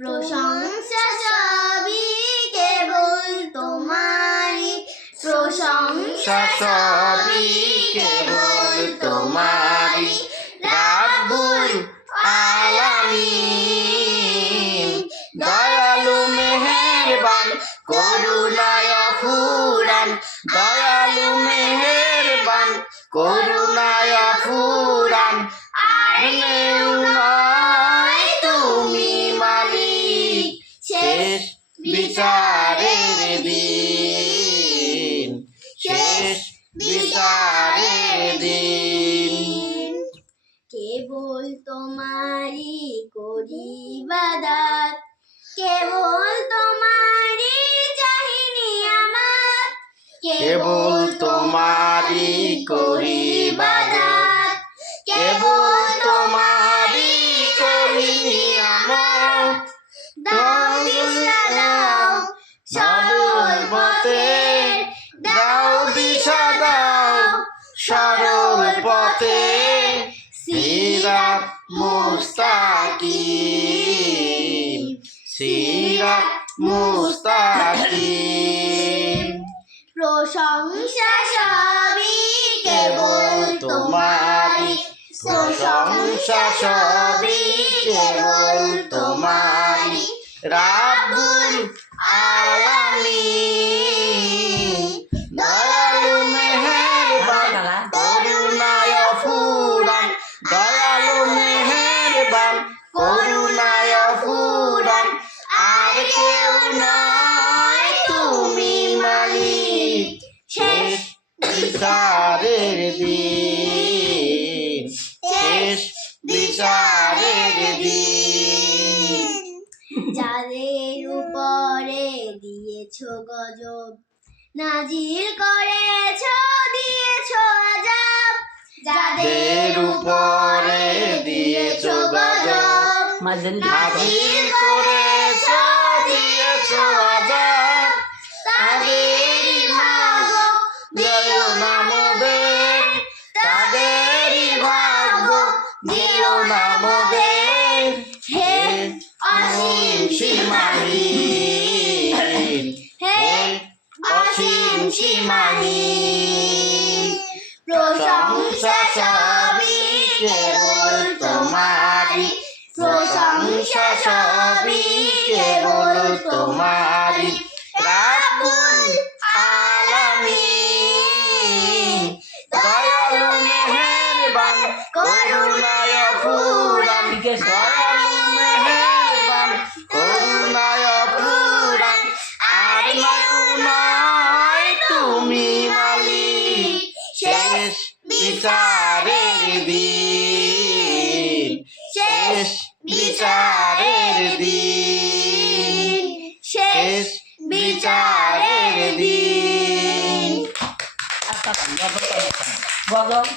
প্রশংসা সবই কেবল তোমারই, প্রশংসা সবই কেবল তোমারই। রাব্বুল আলামিন দয়ালু মেহেরবান করুণায় অফুরান, দয়ালু মেহেরবান করুণায় অফুরান। আর কেউ নয় তুমি মালিক শেষ বিচারের দিন, শেষ বিচারের দিন। কেবল তোমারই করি ইবাদত, কেবল তোমারই চাহি নিয়ামত, কেবল তোমারই করি ইবাদত, কেবল তোমারই করি নিয়ামত। দাও দিশা দাও সরল পথে, দাও দিশা দাও সরল পথে। সিরাত মুস্তাকিম, সিরাত মুস্তাকিম। প্রশংসা সবই কেবল তোমারই, প্রশংসা সবই কেবল তোমারই। রাব্বুল আলামিন দয়ালু মেহেরবান করুণায় অফুরান, দয়ালু মেহেরবান করুণায় অফুরান। আর কেউ নয় তুমি মালিক শেষ বিচারের দিন, শেষ বিচারের দিন। যাদের উপরে দিয়েছো গজব, নাজিল করেছো দিয়েছো আযাব, যাদের উপরে দিয়েছো গজব, নাজিল করেছো দিয়েছো আযাব। তাদেরই ভাগ্য দিও না মোদের, তাদেরই ভাগ্য দিও না মোদের। হে অসীম সীমাহীন, হে অসীম সীমাহীন। প্রশংসা সবই কেবল তোমারই, প্রশংসা সবই কেবল তোমারই। রাব্বুল আলামিন দয়ালু মেহেরবান করুণায় অফুরান, দয়ালু মেহেরবান করুণায় অফুরান। আর কেউ নয় তুমি মালিক শেষ বিচারের দিন, শেষ বিচারের দিন, শেষ বিচারের দিন।